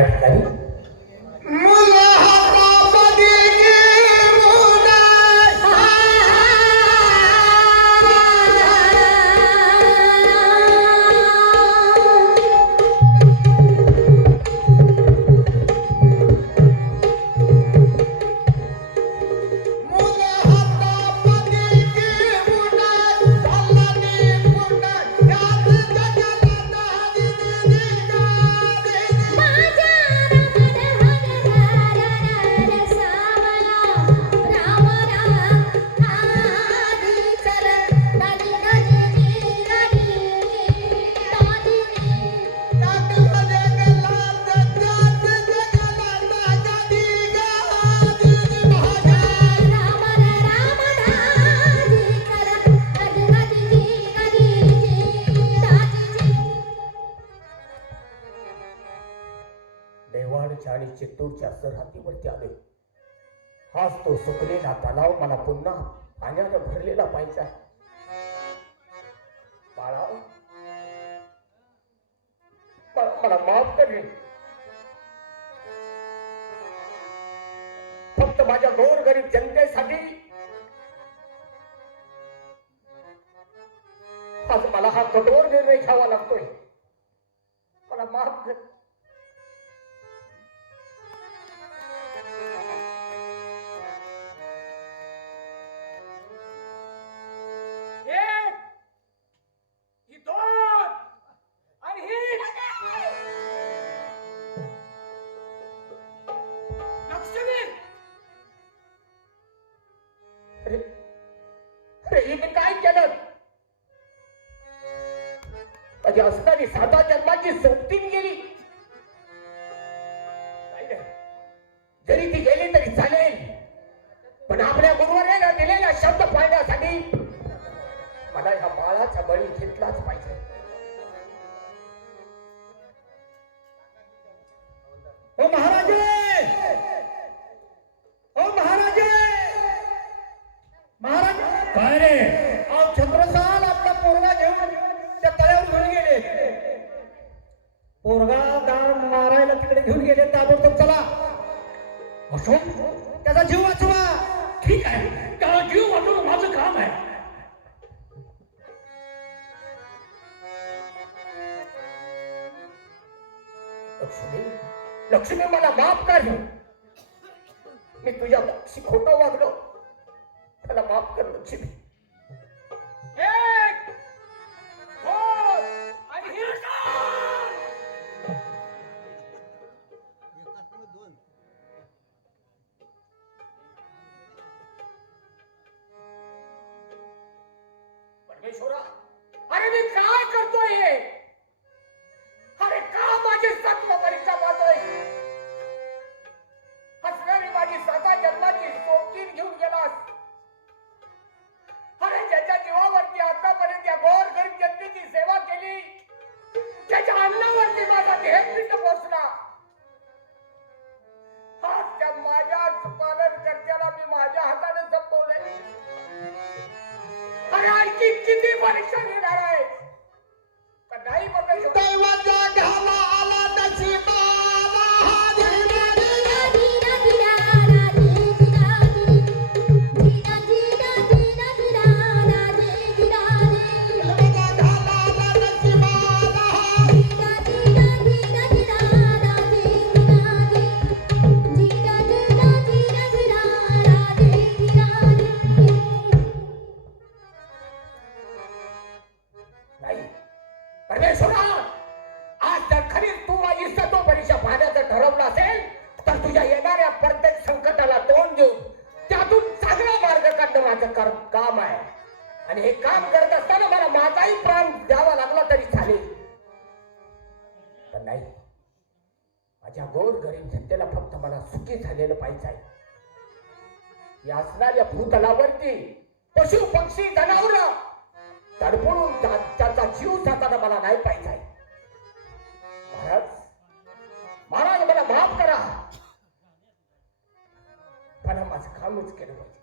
ra thực tế सरहद्दीवरती आलोय हाच तो सुकलेला तलाव मला पुन्हा पाण्याने भरलेला पाहिजे. बाळाव मला माफ कर फक्त माझ्या गोर गरीब जनतेसाठी. आज मला हा कठोर निर्णय घ्यावा लागतोय. माझी असणारी साधा जन्माची सोबतीन गेली. जरी ती गेली तरी चालेल. पण आपल्या गुरुवारेला दिलेला शब्द पाळण्यासाठी मला या बाळाचा बळी घेतलाच पाहिजे. ओ महाराजे! ओ महाराजे महाराज! काय रे? अशोक त्याचा जीव वाचवा. ठीक आहे. त्याला जीव वाचवणं माझं काम आहे. लक्ष्मी लक्ष्मी मला माफ कर. मी तुझ्या पक्षी खोटं वागलो. त्याला माफ कर लक्ष्मी. okay. आणि हे काम करत असताना मला माझाही प्राण द्यावा लागला तरी चालेल. पण नाही. माझ्या गोर गरीब जनतेला फक्त मला सुखी झालेलं पाहिजे आहे. या असणाऱ्या भूतलावरती पशु पक्षी जनावर तडफडून त्या- त्याचा जीव जाताना मला नाही पाहिजे महाराज महाराज मला माफ करा. पण माझं कामच केलं पाहिजे.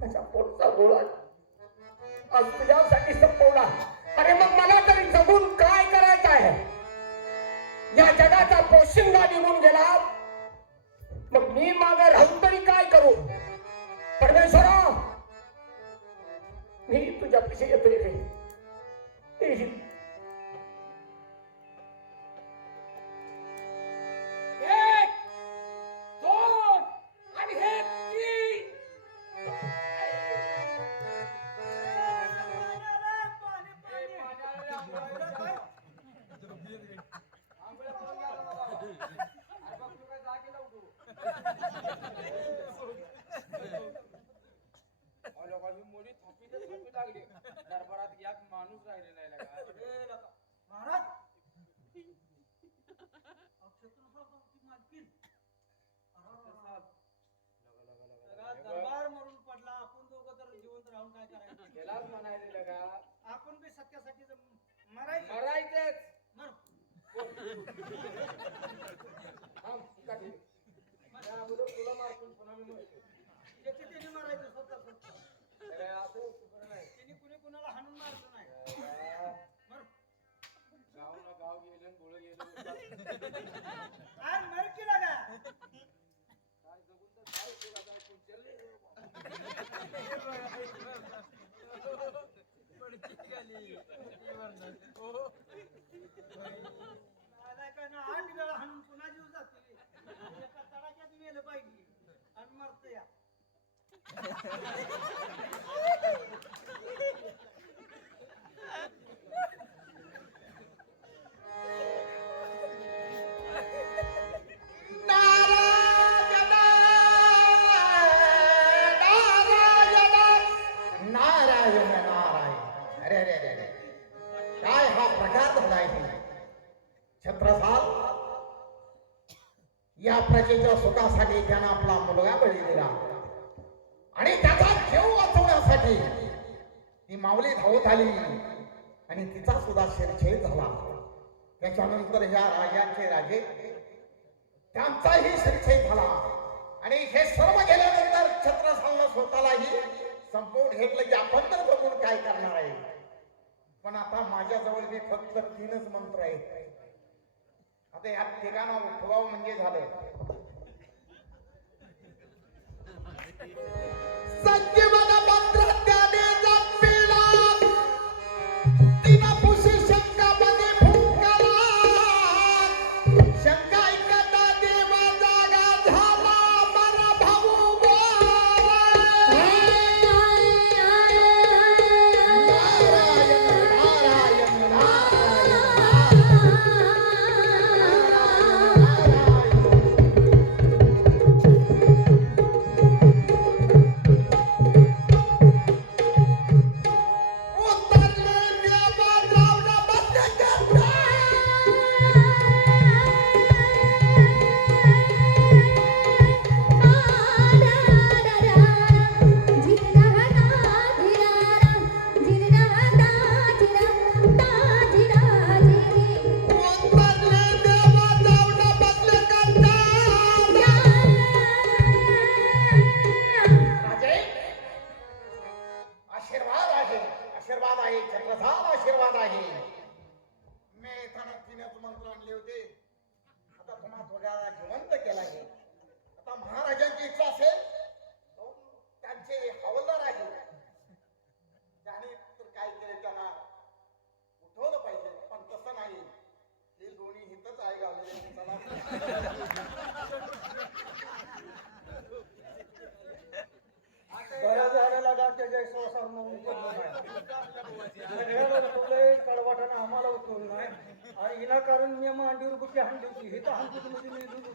त्याचा पोटचा गोळा आज तुझ्यासाठी संपवला अरे मग मला तरी जगून काय करायचं आहे? या जगाचा पोशिंदा निघून गेला. मग मी मागे राहून तरी काय करू? परमेश्वरा मी तुझ्यापेक्षा येतोय ही मुली थापी लागली. दरबारात यात माणूस राहिले नाही महाराज! दरबार मरून पडला. आपण दोघं तर जिवंत राहून काय करायचं? त्यालाच लगा. आपण बी सत्यासाठी मरायचं. मरायचंच. मर. तुला पुन्हा मी म्हणतो आज मर की? लागा नालायकांना आठ वेळा हाणून पुन्हा जीव जाते एका तडाक्यात मेलं पाहिजे. आणि मरत या प्रजेच्या सुखासाठी त्यानं आपला मुलगा बळी दिला. आणि त्याचा जीव वाचवण्यासाठी ती माऊली धावत आली. आणि तिचा सुद्धा शिरछेद झाला. त्याच्यानंतर ह्या राजांचे राजे त्यांचाही शिरछेद झाला. आणि हे सर्व गेल्यानंतर छत्रसालनं स्वतःलाही संपवून घेतलं की आपण तर बघून काय करणार आहे. पण आता माझ्याजवळ मी फक्त तीनच मंत्र आहेत. आता या ठिकाणा उठवावं म्हणजे झालं. मंत्र आणले होते. आता तुम्हा जिवंत केला आहे. आता महाराजांची इच्छा असेल तो त्यांचे हवालदार आहे. त्याने तर काय केले त्यांना उठवलं पाहिजे पण तसं नाही. हे दोन्ही हितच आहे गावले चला लागा नाही. आम्हाला उठवलं नाही. आणि विनाकारण मी मांडीवर बुकी हाणली होती. हे तर हाणली म्हणजे मी दूध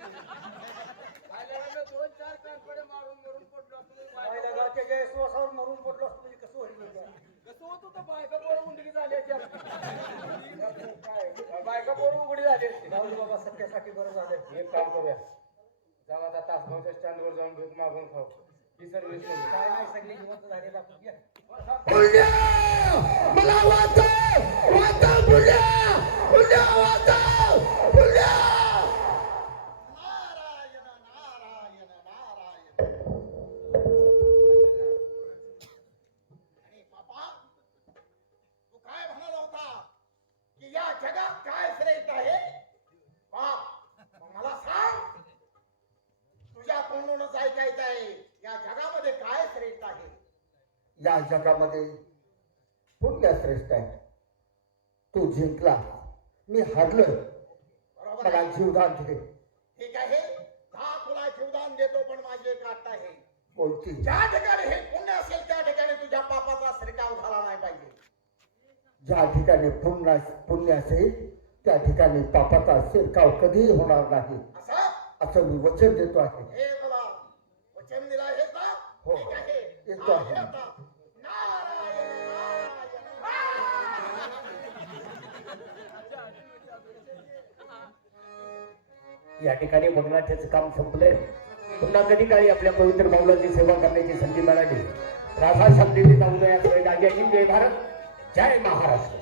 त्याच्या श्वासावर मरून पडलो असतो म्हणजे कसं होईल म्हणजे? बायका पोरं उघडी झाली असती. जाऊ दे बाबा सत्यासाठी बरं झालं. एक काम करूया. जाऊ आता तासगावच्या स्टँडवर जाऊन भीक मागून खाऊ. काय सगळी मला वाचव! वाचव बुल्या बुल्या वाचव! बुल्या नारायण नारायण नारायण आणि बाबा तू काय म्हणाला होता की या जगात काय श्रेष्ठ आहे बाप मग मला सांग तुझ्या तोंडूनच ऐकायचं आहे या जगामध्ये काय श्रेष्ठ आहे या जगामध्ये पुण्य श्रेष्ठ आहे. तू जिंकला. मी बरोबर मला? जीवदान दे. ठीक आहे. दहा तुला जीवदान देतो पण माझी एक अट आहे. कोणती? ज्या ठिकाणी हे पुण्य असेल त्या ठिकाणी तुझ्या पापाचा श्रीकाव झाला नाही पाहिजे. ज्या ठिकाणी पुण्य पुण्य असेल त्या ठिकाणी पापाचा शिरकाव कधीही होणार नाही. असं? असं मी वचन देतो आहे. हे वचन दिला आहे का? हो. येतो आहे. या ठिकाणी भगनाथ्याचं काम संपलंय. पुन्हा कधी काळी आपल्या पवित्र माऊलाची सेवा करण्याची संधी मिळाली. राधा शांतीचा उदयाकडे डाग्या जय भारत. जय महाराष्ट्र.